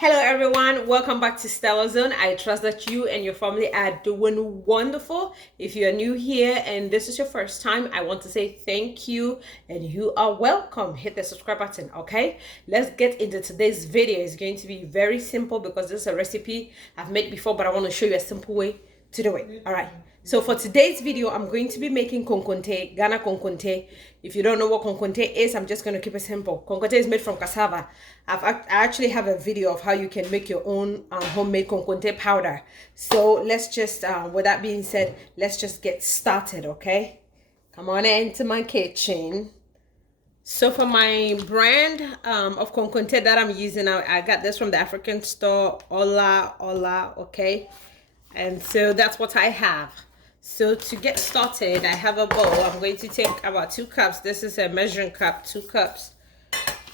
Hello everyone, welcome back to StellaZone. I trust that you and your family are doing wonderful. If you're new here and this is your first time, I want to say thank you and you are welcome. Hit the subscribe button, okay? Let's get into today's video. It's going to be very simple because this is a recipe I've made before, but I want to show you a simple way to do it. All right. So for today's video, I'm going to be making konkonte, Ghana konkonte. If you don't know what konkonte is, I'm just going to keep it simple. Konkonte is made from cassava. I actually have a video of how you can make your own homemade konkonte powder. So let's just, with that being said, let's just get started, okay? Come on into my kitchen. So for my brand of konkonte that I'm using, I got this from the African store, ola-ola, okay? And so that's what I have. So to get started, I have a bowl. I'm going to take about 2 cups. This is a measuring cup, 2 cups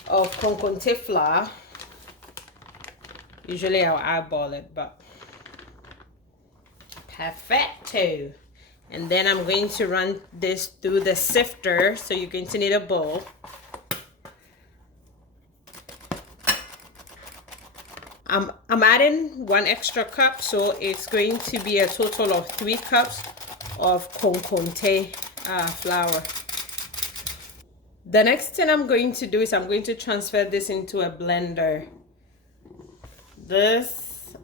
of konkonte flour. Usually I'll eyeball it, but perfecto. And then I'm going to run this through the sifter. So you're going to need a bowl. I'm adding 1 extra cup, so it's going to be a total of 3 cups of konkonte flour. The next thing I'm going to do is I'm going to transfer this into a blender. This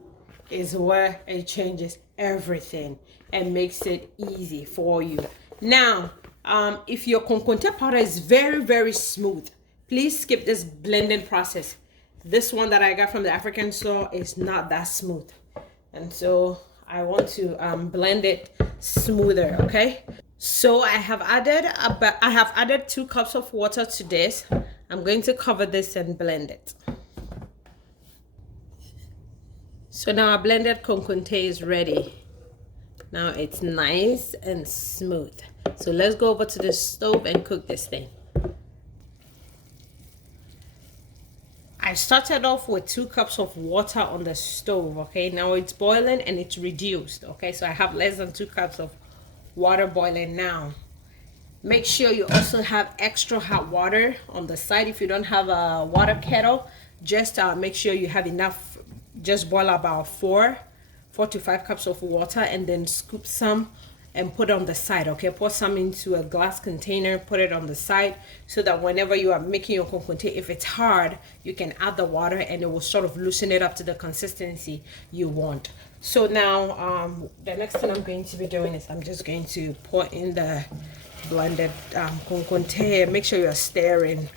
is where it changes everything and makes it easy for you. Now, if your konkonte powder is very smooth, please skip this blending process. This one that I got from the African store is not that smooth, and so I want to blend it smoother. Okay, so I have added 2 cups of water to this. I'm going to cover this and blend it. So now our blended konkonte is ready. Now it's nice and smooth. So let's go over to the stove and cook this thing. I started off with 2 cups of water on the stove, okay? Now it's boiling and it's reduced, okay? So I have less than 2 cups of water boiling now. Make sure you also have extra hot water on the side. If you don't have a water kettle, just make sure you have enough. Just boil about 4 to 5 cups of water and then scoop some and put on the side, okay? Pour some into a glass container, put it on the side so that whenever you are making your konkonte, if it's hard, you can add the water and it will sort of loosen it up to the consistency you want. So now the next thing I'm going to be doing is I'm just going to pour in the blended konkonte. Make sure you're stirring.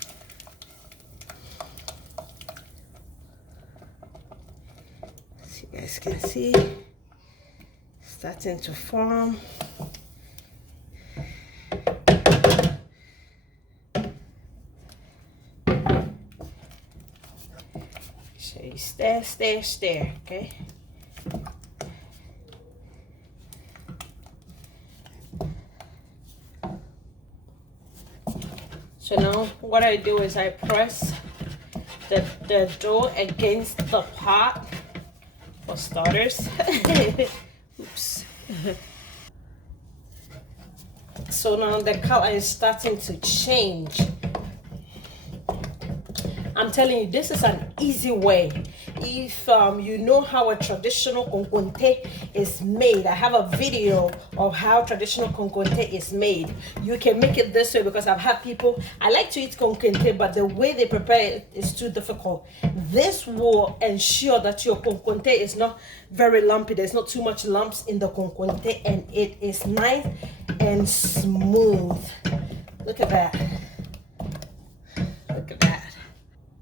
As you guys can see, starting to form. So you stir, okay? So now what I do is I press the dough against the pot for starters. Oops. So now the color is starting to change. I'm telling you, this is an easy way. If you know how a traditional konkonte is made, I have a video of how traditional konkonte is made. You can make it this way because I've had people, I like to eat konkonte, but the way they prepare it is too difficult. This will ensure that your konkonte is not very lumpy. There's not too much lumps in the konkonte and it is nice and smooth. Look at that. Look at that.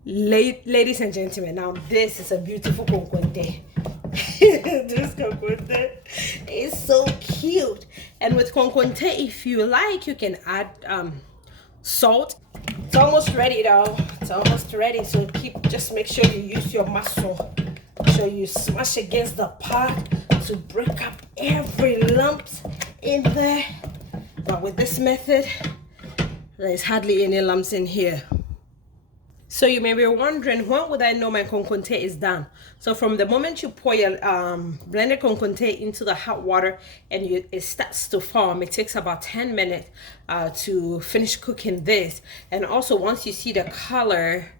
Ladies and gentlemen, now this is a beautiful konkonte. This konkonte is so cute. And with konkonte, if you like, you can add salt. It's almost ready though. It's almost ready. So just make sure you use your muscle. So you smash against the pot to break up every lump in there. But with this method, there's hardly any lumps in here. So you may be wondering, when would I know my konkonte is done? So from the moment you pour your blended konkonte into the hot water and it starts to form, it takes about 10 minutes to finish cooking this. And also once you see the color,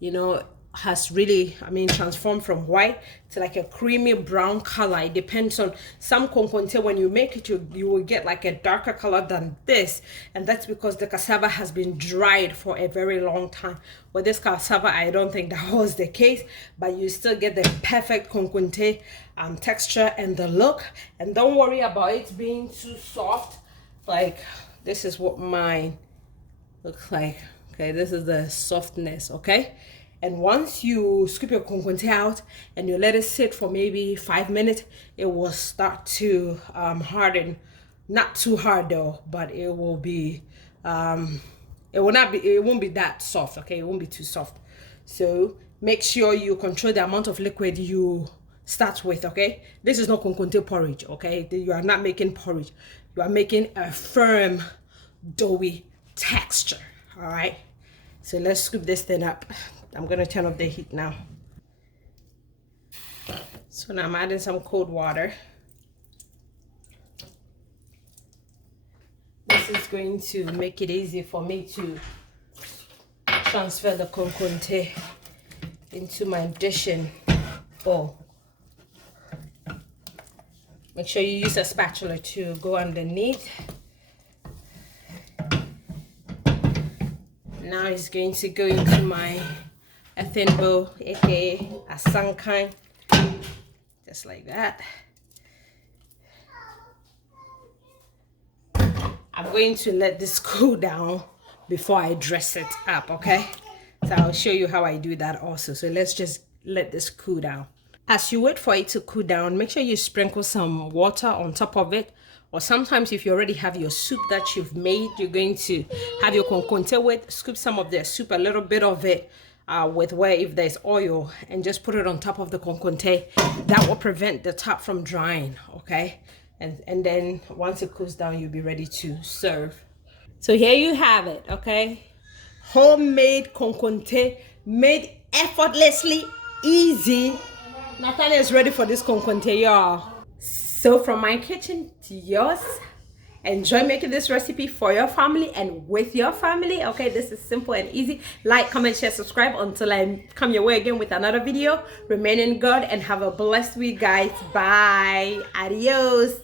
you know, has really, I mean, transformed from white to like a creamy brown color. It depends on some konkonte. When you make it, you will get like a darker color than this, and that's because the cassava has been dried for a very long time. With this cassava, I don't think that was the case, but you still get the perfect konkonte texture and the look. And don't worry about it being too soft. Like, this is what mine looks like. Okay, this is the softness. Okay, and once you scoop your konkonte out and you let it sit for maybe 5 minutes, it will start to harden. Not too hard though, but it will be it won't be that soft. Okay, it won't be too soft. So make sure you control the amount of liquid you start with. Okay, this is not konkonte porridge. Okay, you are not making porridge, you are making a firm doughy texture. All right, so let's scoop this thing up. I'm gonna turn off the heat now. So now I'm adding some cold water. This is going to make it easy for me to transfer the konkonte into my dishing bowl. Make sure you use a spatula to go underneath. Now it's going to go into my earthen bowl, aka a sankan, just like that. I'm going to let this cool down before I dress it up. Okay, so I'll show you how I do that also. So let's just let this cool down. As you wait for it to cool down, make sure you sprinkle some water on top of it. Or sometimes if you already have your soup that you've made, you're going to have your konkonte with, scoop some of the soup, a little bit of it with where if there's oil, and just put it on top of the konkonte. That will prevent the top from drying. Okay, and then once it cools down, you'll be ready to serve. So here you have it. Okay, homemade konkonte, made effortlessly, easy. Nathaniel is ready for this konkonte, y'all. So from my kitchen to yours, enjoy making this recipe for your family and with your family. Okay, this is simple and easy. Like, comment, share, subscribe until I come your way again with another video. Remain in God and have a blessed week, guys. Bye. Adios.